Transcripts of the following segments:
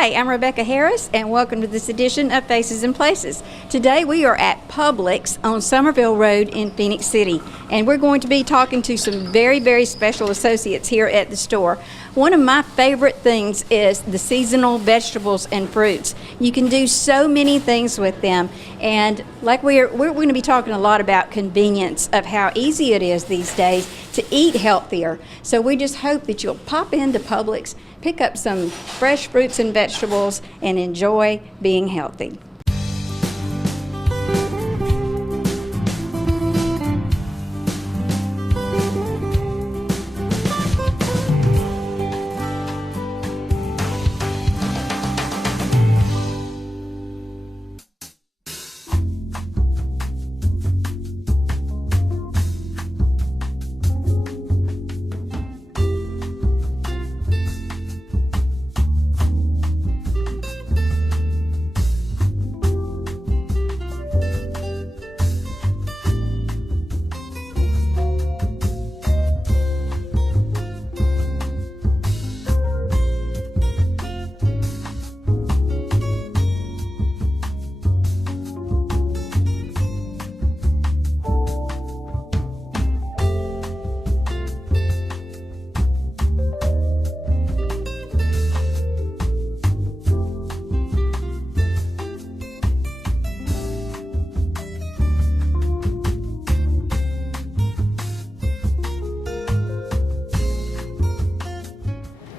Hi, I'm Rebecca Harris, and welcome to this edition of Faces and Places. Today we are at Publix on Somerville Road in Phenix City, and we're going to be talking to some very special associates here at the store. One of my favorite things is the seasonal vegetables and fruits. You can do so many things with them, and like we're going to be talking a lot about convenience of how easy it is these days to eat healthier. So we just hope that you'll pop into Publix, pick up some fresh fruits and vegetables, and enjoy being healthy.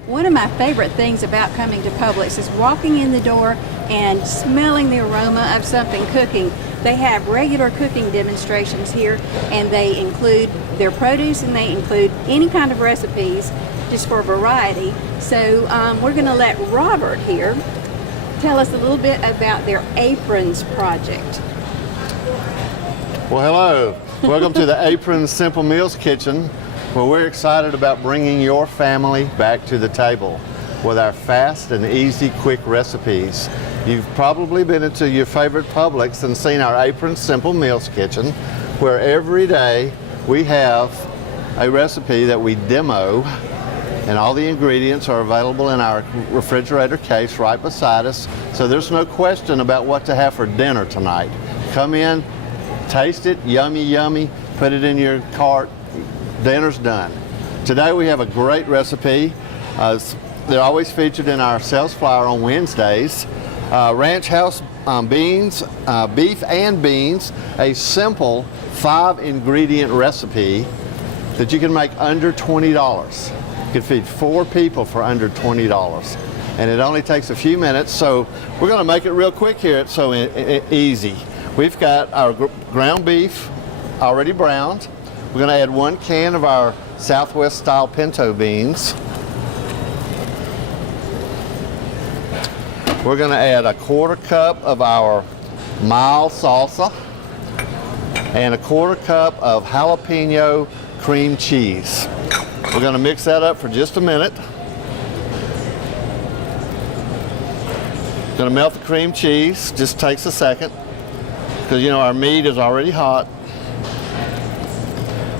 One of my favorite things about coming to Publix is walking in the door and smelling the aroma of something cooking. They have regular cooking demonstrations here, and they include their produce and they include any kind of recipes just for variety. So we're going to let Robert here tell us a little bit about their Aprons project. Well, hello. Welcome to the Aprons Simple Meals Kitchen. Well, we're excited about bringing your family back to the table with our fast and easy, quick recipes. You've probably been into your favorite Publix and seen our Aprons Simple Meals Kitchen, where every day we have a recipe that we demo, and all the ingredients are available in our refrigerator case right beside us, so there's no question about what to have for dinner tonight. Come in, taste it, yummy, yummy, put it in your cart. Dinner's done. Today we have a great recipe. They're always featured in our sales flyer on Wednesdays. Ranch House beans, beef and beans, a simple 5-ingredient recipe that you can make under $20. You can feed 4 people for under $20. And it only takes a few minutes, so we're going to make it real quick here. It's so easy. We've got our ground beef already browned. We're going to add 1 can of our Southwest style pinto beans. We're going to add a 1/4 cup of our mild salsa and a 1/4 cup of jalapeno cream cheese. We're going to mix that up for just a minute. Going to melt the cream cheese. Just takes a second because, you know, our meat is already hot.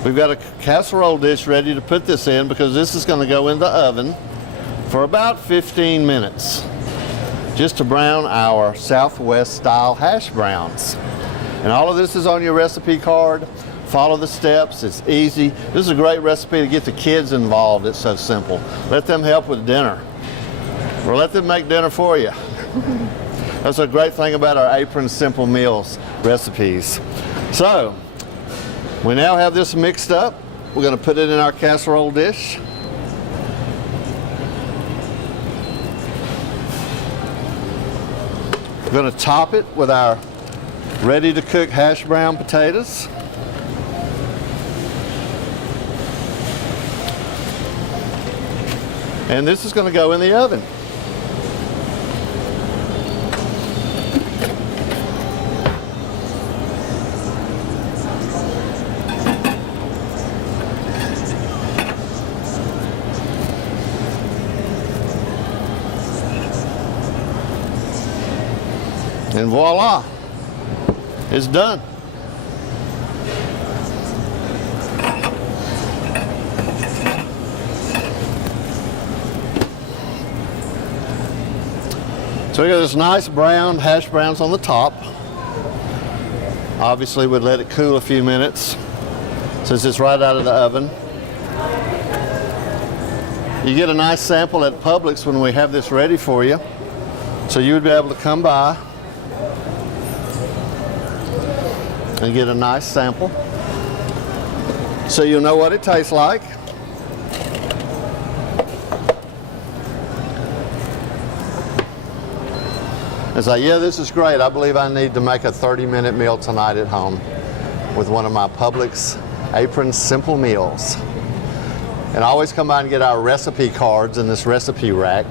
We've got a casserole dish ready to put this in because this is going to go in the oven for about 15 minutes just to brown our Southwest style hash browns. And all of this is on your recipe card. Follow the steps. It's easy. This is a great recipe to get the kids involved. It's so simple. Let them help with dinner, or let them make dinner for you. That's a great thing about our Aprons Simple Meals recipes. So we now have this mixed up. We're going to put it in our casserole dish. We're going to top it with our ready-to-cook hash brown potatoes. And this is going to go in the oven. And voila, it's done. So we got this nice brown hash browns on the top. Obviously we'd let it cool a few minutes since it's right out of the oven. You get a nice sample at Publix when we have this ready for you. So you would be able to come by and get a nice sample so you'll know what it tastes like. It's like, yeah, this is great. I believe I need to make a 30-minute meal tonight at home with one of my Publix Apron Simple Meals. And always come by and get our recipe cards in this recipe rack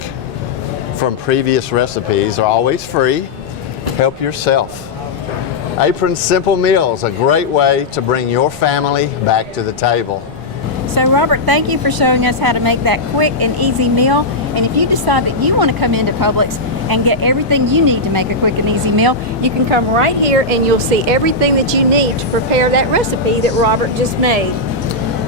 from previous recipes. They're always free. Help yourself. Apron Simple Meals, a great way to bring your family back to the table. So Robert, thank you for showing us how to make that quick and easy meal. And if you decide that you want to come into Publix and get everything you need to make a quick and easy meal, you can come right here and you'll see everything that you need to prepare that recipe that Robert just made.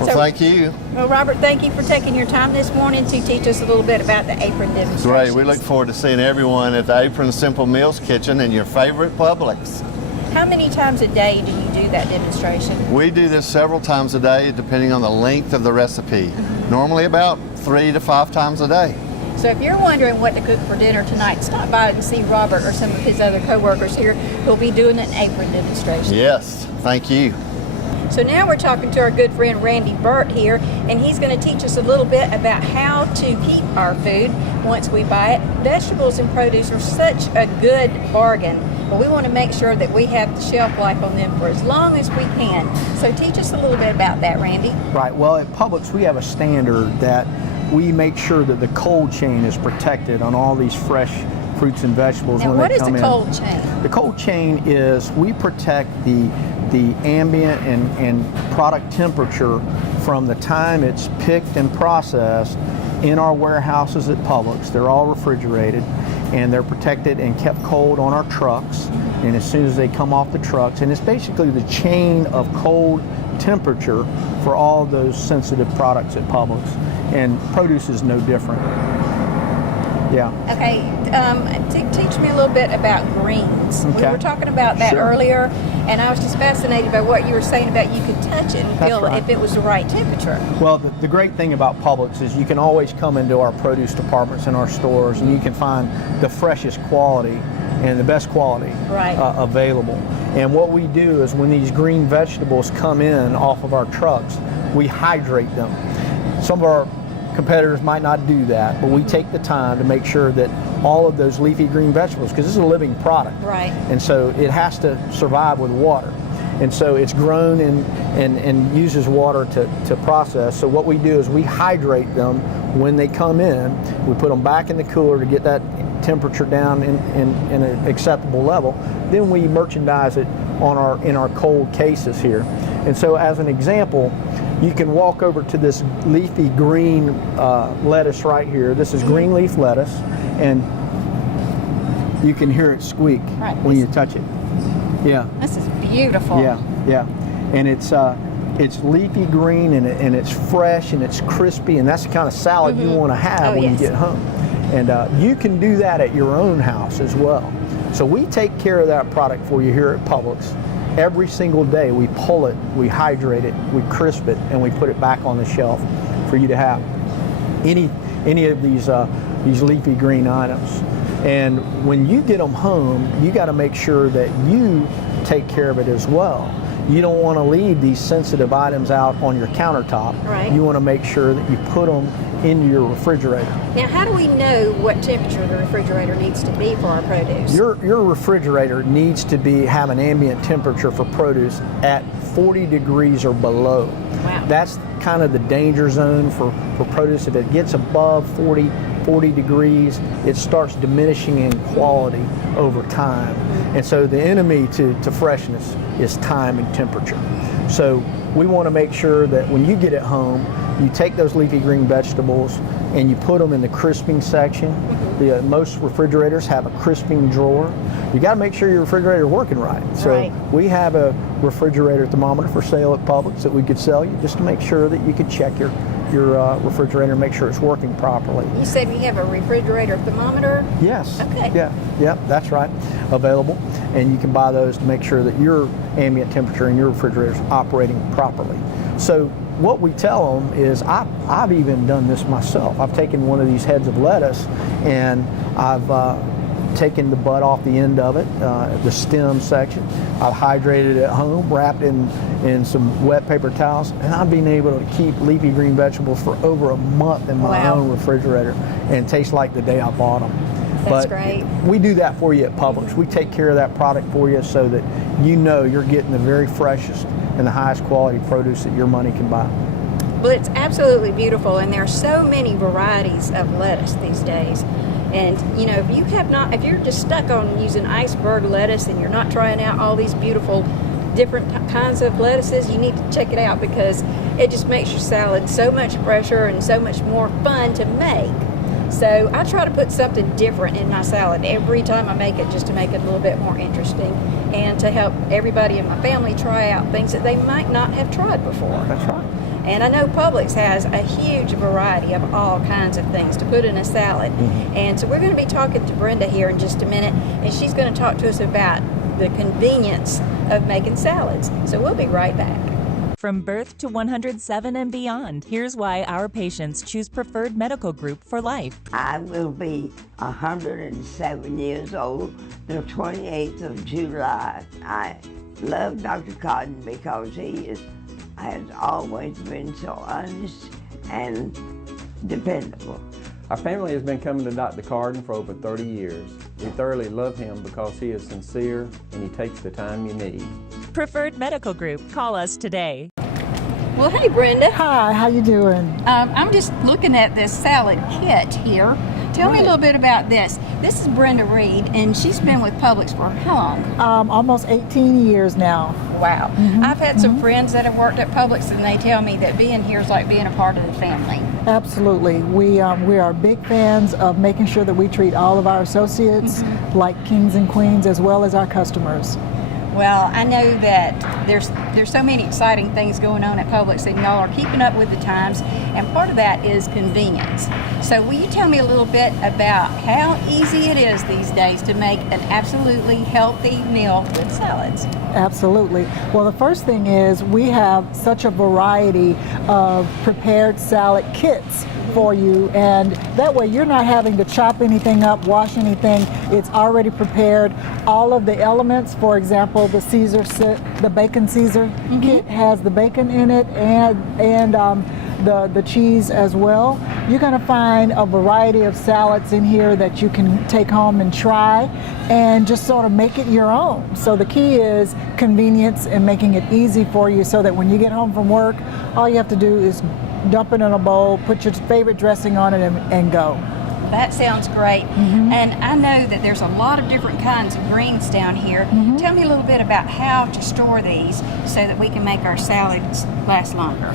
Well, thank you. Well, Robert, thank you for taking your time this morning to teach us a little bit about the apron demonstration. Great. We look forward to seeing everyone at the Apron Simple Meals Kitchen in your favorite Publix. How many times a day do you do that demonstration? We do this several times a day depending on the length of the recipe. Normally about 3 to 5 times a day. So if you're wondering what to cook for dinner tonight, stop by and see Robert or some of his other co-workers here who'll be doing an apron demonstration. Yes, thank you. So now we're talking to our good friend Randy Burt here, and he's going to teach us a little bit about how to keep our food once we buy it. Vegetables and produce are such a good bargain, but we want to make sure that we have the shelf life on them for as long as we can. So teach us a little bit about that, Randy. Right. Well, at Publix, we have a standard that we make sure that the cold chain is protected on all these fresh fruits and vegetables Now, when what they is come the in. cold chain? The cold chain is we protect the ambient and product temperature from the time it's picked and processed in our warehouses at Publix. They're all refrigerated and they're protected and kept cold on our trucks, and as soon as they come off the trucks, and it's basically the chain of cold temperature for all those sensitive products at Publix, and produce is no different. Yeah. Okay, teach me a little bit about greens. Okay. We were talking about that Sure. earlier, and I was just fascinated by what you were saying about you could touch it and That's feel right. if it was the right temperature. Well, the great thing about Publix is you can always come into our produce departments in our stores and you can find the freshest quality and the best quality Right. available. And what we do is when these green vegetables come in off of our trucks, we hydrate them. Some of our competitors might not do that, but we take the time to make sure that all of those leafy green vegetables, because this is a living product, Right. and so it has to survive with water. And so it's grown and uses water to process. So what we do is we hydrate them when they come in. We put them back in the cooler to get that temperature down in an acceptable level. Then we merchandise it in our cold cases here. And so as an example, you can walk over to this leafy green lettuce right here. This is green leaf lettuce, and you can hear it squeak Right. when you touch it. Yeah. This is beautiful. Yeah, yeah, and it's leafy green and it's fresh and it's crispy, and that's the kind of salad you want to have Oh, when yes. you get home. And you can do that at your own house as well. So we take care of that product for you here at Publix. Every single day we pull it, we hydrate it, we crisp it, and we put it back on the shelf for you to have any of these leafy green items. And when you get them home, you got to make sure that you take care of it as well. You don't want to leave these sensitive items out on your countertop. Right. You want to make sure that you put them in your refrigerator. Now, how do we know what temperature the refrigerator needs to be for our produce? Your refrigerator needs to have an ambient temperature for produce at 40 degrees or below. Wow. That's kind of the danger zone for produce. If it gets above 40 degrees, it starts diminishing in quality over time. And so the enemy to freshness is time and temperature. So we want to make sure that when you get it home, you take those leafy green vegetables and you put them in the crisping section. Most refrigerators have a crisping drawer. You got to make sure your refrigerator is working right. So Right. we have a refrigerator thermometer for sale at Publix that we could sell you just to make sure that you could check your your refrigerator and make sure it's working properly. You said we have a refrigerator thermometer? Yes. Okay. Yeah, that's right. Available. And you can buy those to make sure that your ambient temperature in your refrigerator is operating properly. So what we tell them is, I've even done this myself. I've taken one of these heads of lettuce and I've taken the butt off the end of it, the stem section. I've hydrated it at home, wrapped in some wet paper towels, and I've been able to keep leafy green vegetables for over a month in my own refrigerator, and it tastes like the day I bought them. That's great. We do that for you at Publix. We take care of that product for you so that you know you're getting the very freshest and the highest quality produce that your money can buy. Well, it's absolutely beautiful, and there are so many varieties of lettuce these days. And you know, if you're just stuck on using iceberg lettuce and you're not trying out all these beautiful different kinds of lettuces, you need to check it out, because it just makes your salad so much fresher and so much more fun to make. So I try to put something different in my salad every time I make it, just to make it a little bit more interesting and to help everybody in my family try out things that they might not have tried before. That's right. And I know Publix has a huge variety of all kinds of things to put in a salad. And so we're going to be talking to Brenda here in just a minute, and she's going to talk to us about the convenience of making salads. So we'll be right back. From birth to 107 and beyond, here's why our patients choose Preferred Medical Group for life. I will be 107 years old the 28th of July. I love Dr. Cotton because he has always been so honest and dependable. Our family has been coming to Dr. Carden for over 30 years. We thoroughly love him because he is sincere and he takes the time you need. Preferred Medical Group. Call us today. Well, hey, Brenda. Hi, how you doing? I'm just looking at this salad kit here. Tell me a little bit about this. This is Brenda Reed, and she's been with Publix for how long? Almost 18 years now. Wow. I've had some friends that have worked at Publix, and they tell me that being here is like being a part of the family. Absolutely. We are big fans of making sure that we treat all of our associates like kings and queens, as well as our customers. Well, I know that there's so many exciting things going on at Publix, and y'all are keeping up with the times, and part of that is convenience. So will you tell me a little bit about how easy it is these days to make an absolutely healthy meal with salads? Absolutely. Well, the first thing is we have such a variety of prepared salad kits for you, and that way you're not having to chop anything up, wash anything. It's already prepared. All of the elements, for example, the bacon Caesar kit has the bacon in it and the cheese as well. You're going to find a variety of salads in here that you can take home and try and just sort of make it your own. So the key is convenience and making it easy for you, so that when you get home from work, all you have to do is dump it in a bowl, put your favorite dressing on it, and go. That sounds great. And I know that there's a lot of different kinds of greens down here. Tell me a little bit about how to store these so that we can make our salads last longer.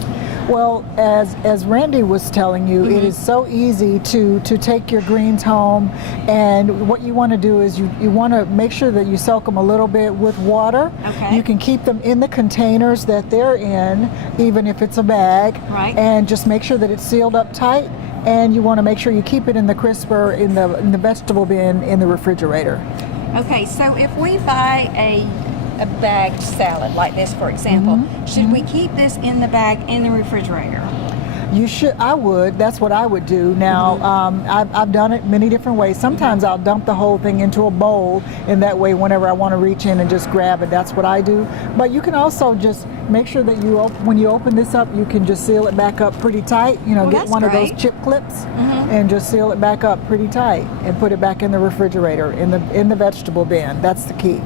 Well, as Randy was telling you, it is so easy to take your greens home, and what you want to do is you want to make sure that you soak them a little bit with water. Okay. You can keep them in the containers that they're in, even if it's a bag, Right. and just make sure that it's sealed up tight. And you want to make sure you keep it in the crisper in the vegetable bin in the refrigerator. Okay, so if we buy a bagged salad like this, for example, should we keep this in the bag in the refrigerator? You should. I would. That's what I would do. Now, I've done it many different ways. Sometimes I'll dump the whole thing into a bowl, and that way, whenever I want to reach in and just grab it, that's what I do. But you can also just make sure that when you open this up, you can just seal it back up pretty tight. You know, Well, get that's one of great. those chip clips and just seal it back up pretty tight, and put it back in the refrigerator in the vegetable bin. That's the key.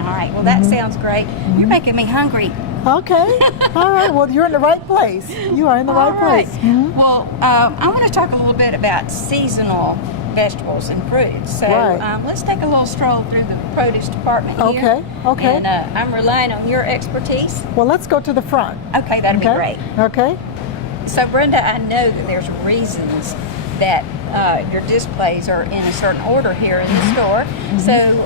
All right, well, that sounds great. You're making me hungry. Okay. All right. Well, you're in the right place. You are in the right place. Well, I want to talk a little bit about seasonal vegetables and fruits. So Right. let's take a little stroll through the produce department here. Okay. And I'm relying on your expertise. Well, let's go to the front. Okay, that'd be great. Okay. So, Brenda, I know that there's reasons that your displays are in a certain order here in the store. So,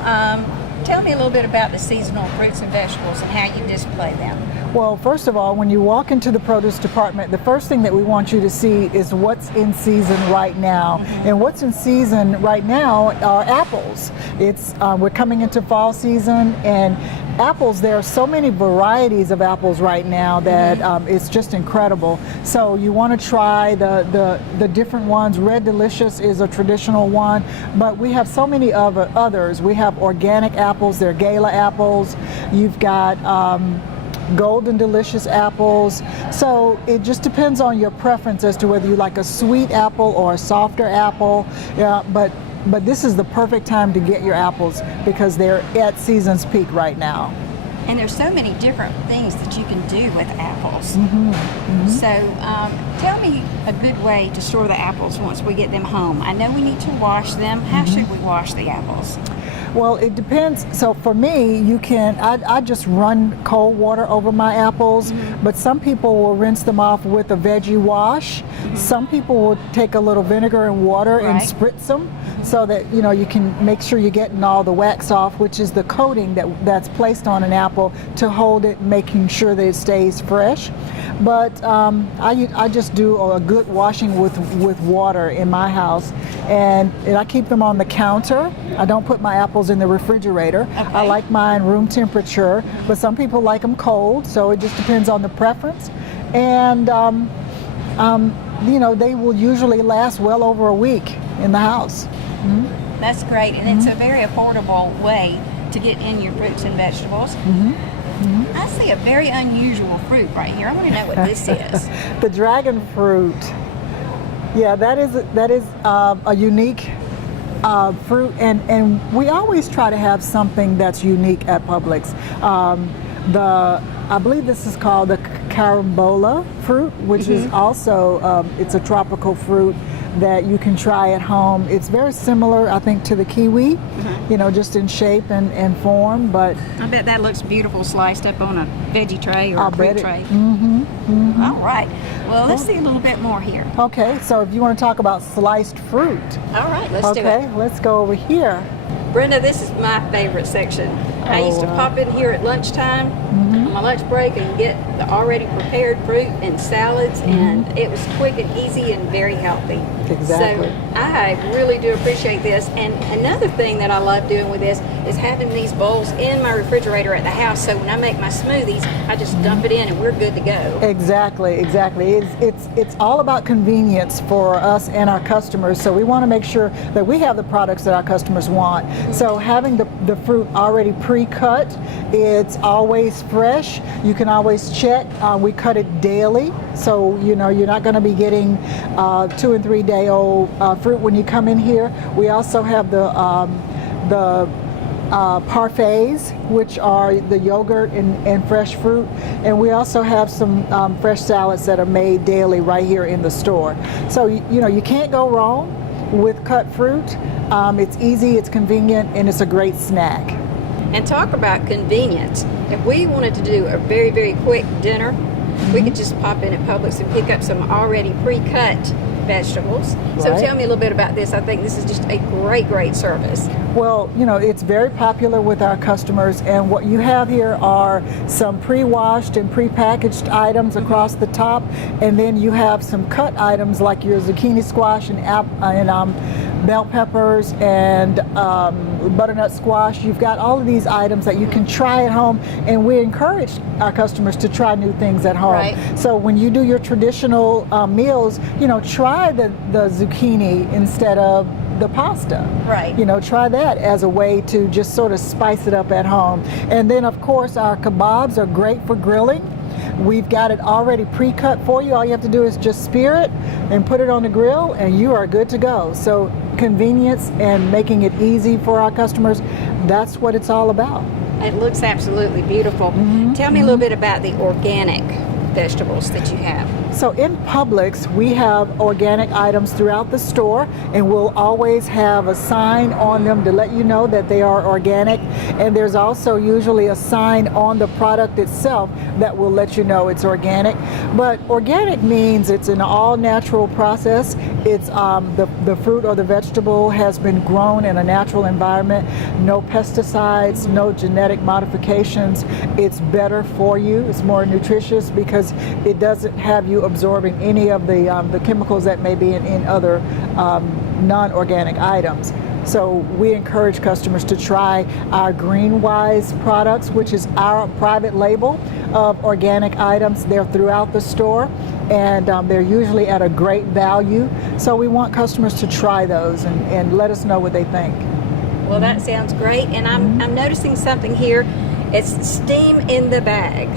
tell me a little bit about the seasonal fruits and vegetables and how you display them. Well, first of all, when you walk into the produce department, the first thing that we want you to see is what's in season right now. And what's in season right now are apples. We're coming into fall season, and apples, there are so many varieties of apples right now that it's just incredible. So you want to try the different ones. Red Delicious is a traditional one, but we have so many others. We have organic apples, they're Gala apples. You've got Golden Delicious apples. So it just depends on your preference as to whether you like a sweet apple or a softer apple. Yeah, but this is the perfect time to get your apples because they're at season's peak right now. And there's so many different things that you can do with apples. So tell me a good way to store the apples once we get them home. I know we need to wash them. How should we wash the apples? Well, it depends. So for me, I just run cold water over my apples, but some people will rinse them off with a veggie wash. Some people will take a little vinegar and water and spritz them so that, you can make sure you're getting all the wax off, which is the coating that's placed on an apple to hold it, making sure that it stays fresh. But I just do a good washing with water in my house, and I keep them on the counter. I don't put my apples in the refrigerator. I like mine room temperature, but some people like them cold, so it just depends on the preference. And they will usually last well over a week in the house. That's great, and it's a very affordable way to get in your fruits and vegetables. I see a very unusual fruit right here. I want to know what this is. The dragon fruit. Yeah, that is a unique fruit, and we always try to have something that's unique at Publix. I believe this is called the carambola fruit, which is also it's a tropical fruit that you can try at home. It's very similar, I think, to the kiwi, just in shape and form. But I bet that looks beautiful sliced up on a veggie tray or a fruit tray. All right. Well, let's see a little bit more here. Okay, so if you want to talk about sliced fruit. All right, let's do it. Okay, let's go over here. Brenda, this is my favorite section. I used to pop in here at lunchtime on my lunch break and get the already prepared fruit and salads, and it was quick and easy and very healthy. Exactly. So I really do appreciate this. And another thing that I love doing with this is having these bowls in my refrigerator at the house, so when I make my smoothies, I just dump it in and we're good to go. Exactly. It's all about convenience for us and our customers, so we want to make sure that we have the products that our customers want. So having the fruit already pre-cut, it's always fresh. You can always check. We cut it daily, so you're not going to be getting 2 and 3 day old fruit when you come in here. We also have the parfaits, which are the yogurt and fresh fruit, and we also have some fresh salads that are made daily right here in the store. So you can't go wrong with cut fruit. It's easy, it's convenient, and it's a great snack. And talk about convenience. If we wanted to do a very, very quick dinner, we could just pop in at Publix and pick up some already pre-cut vegetables. So tell me a little bit about this. I think this is just a great, great service. Well, it's very popular with our customers, and what you have here are some pre-washed and pre-packaged items across the top, and then you have some cut items like your zucchini squash and bell peppers and butternut squash. You've got all of these items that you can try at home, and we encourage our customers to try new things at home. Right. So when you do your traditional meals, try the zucchini instead of the pasta. Right. Try that as a way to just sort of spice it up at home. And then of course our kebabs are great for grilling. We've got it already pre-cut for you. All you have to do is just spear it and put it on the grill and you are good to go. So convenience and making it easy for our customers, that's what it's all about. It looks absolutely beautiful. Tell me a little bit about the organic vegetables that you have. So in Publix, we have organic items throughout the store, and we'll always have a sign on them to let you know that they are organic. And there's also usually a sign on the product itself that will let you know it's organic. But organic means it's an all-natural process. It's the fruit or the vegetable has been grown in a natural environment, no pesticides, no genetic modifications. It's better for you. It's more nutritious because it doesn't have you absorbing any of the chemicals that may be in other non-organic items. So we encourage customers to try our GreenWise products, which is our private label of organic items. They're throughout the store, and they're usually at a great value. So we want customers to try those and let us know what they think. Well, that sounds great. And I'm noticing something here. It's steam in the bag.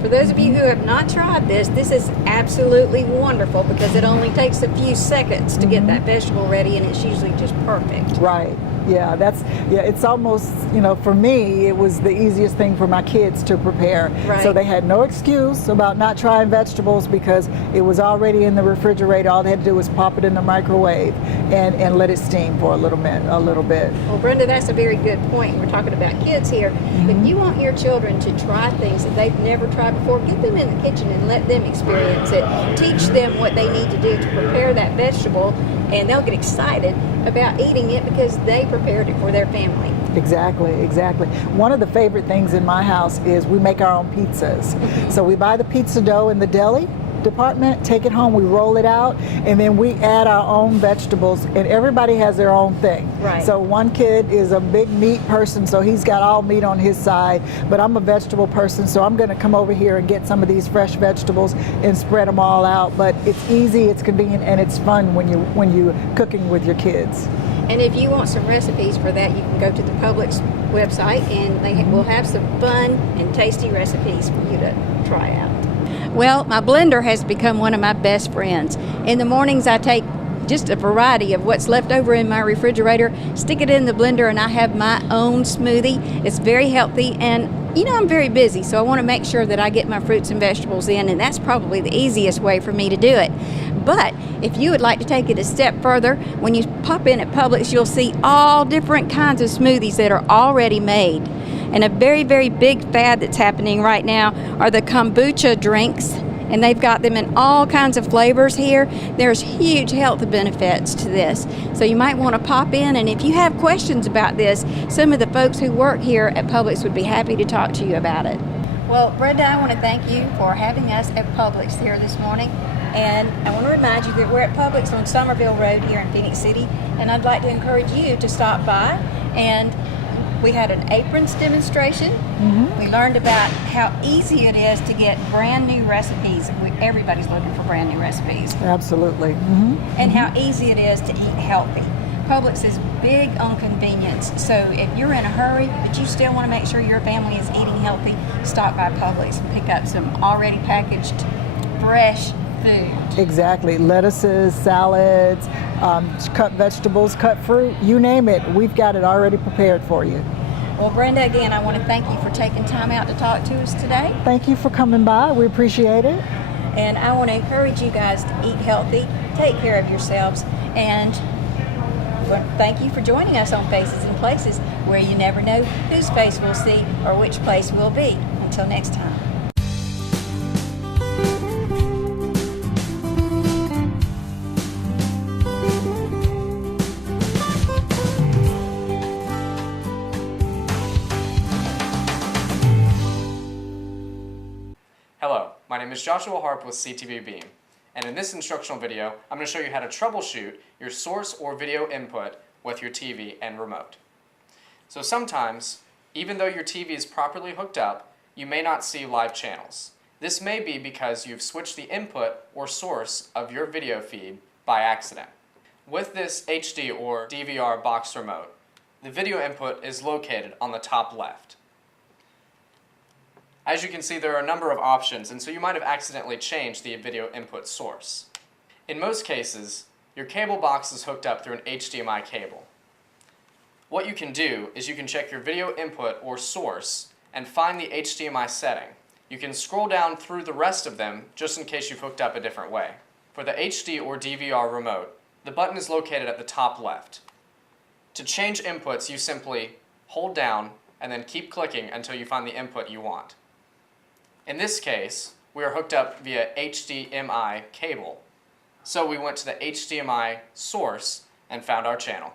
For those of you who have not tried this is absolutely wonderful because it only takes a few seconds to get that vegetable ready, and it's usually just perfect. Right. Yeah, it's almost, for me, it was the easiest thing for my kids to prepare. Right. So they had no excuse about not trying vegetables because it was already in the refrigerator. All they had to do was pop it in the microwave and let it steam for a little bit. Well, Brenda, that's a very good point. We're talking about kids here. If you want your children to try things that they've never tried before, get them in the kitchen and let them experience it. Teach them what they need to do to prepare that vegetable, and they'll get excited about eating it because they prepared it for their family. Exactly. One of the favorite things in my house is we make our own pizzas. So we buy the pizza dough in the deli department, take it home, we roll it out, and then we add our own vegetables, and everybody has their own thing. Right. So one kid is a big meat person, so he's got all meat on his side, but I'm a vegetable person, so I'm going to come over here and get some of these fresh vegetables and spread them all out. But it's easy, it's convenient, and it's fun when you cooking with your kids. And if you want some recipes for that, you can go to the Publix website, and they will have some fun and tasty recipes for you to try out. Well, my blender has become one of my best friends. In the mornings, I take just a variety of what's left over in my refrigerator, stick it in the blender, and I have my own smoothie. It's very healthy, and I'm very busy, so I want to make sure that I get my fruits and vegetables in, and that's probably the easiest way for me to do it. But if you would like to take it a step further, when you pop in at Publix, you'll see all different kinds of smoothies that are already made. And a very, very big fad that's happening right now are the kombucha drinks, and they've got them in all kinds of flavors here. There's huge health benefits to this. So you might want to pop in, and if you have questions about this, some of the folks who work here at Publix would be happy to talk to you about it. Well, Brenda, I want to thank you for having us at Publix here this morning. And I want to remind you that we're at Publix on Somerville Road here in Phenix City, and I'd like to encourage you to stop by. And we had an aprons demonstration. We learned about how easy it is to get brand new recipes. Everybody's looking for brand new recipes. Absolutely. And how easy it is to eat healthy. Publix is big on convenience, so if you're in a hurry but you still want to make sure your family is eating healthy, stop by Publix and pick up some already packaged fresh food. Exactly. Lettuces, salads, cut vegetables, cut fruit, you name it. We've got it already prepared for you. Well, Brenda, again, I want to thank you for taking time out to talk to us today. Thank you for coming by. We appreciate it. And I want to encourage you guys to eat healthy, take care of yourselves, and thank you for joining us on Faces and Places, where you never know whose face we'll see or which place we'll be. Until next time. Hello, my name is Joshua Harp with CTV Beam, and in this instructional video, I'm going to show you how to troubleshoot your source or video input with your TV and remote. So sometimes, even though your TV is properly hooked up, you may not see live channels. This may be because you've switched the input or source of your video feed by accident. With this HD or DVR box remote, the video input is located on the top left. As you can see, there are a number of options, and so you might have accidentally changed the video input source. In most cases, your cable box is hooked up through an HDMI cable. What you can do is you can check your video input or source and find the HDMI setting, You can scroll down through the rest of them just in case you've hooked up a different way. For the HD or DVR remote, the button is located at the top left. To change inputs, you simply hold down and then keep clicking until you find the input you want. In this case, we are hooked up via HDMI cable. So we went to the HDMI source and found our channel.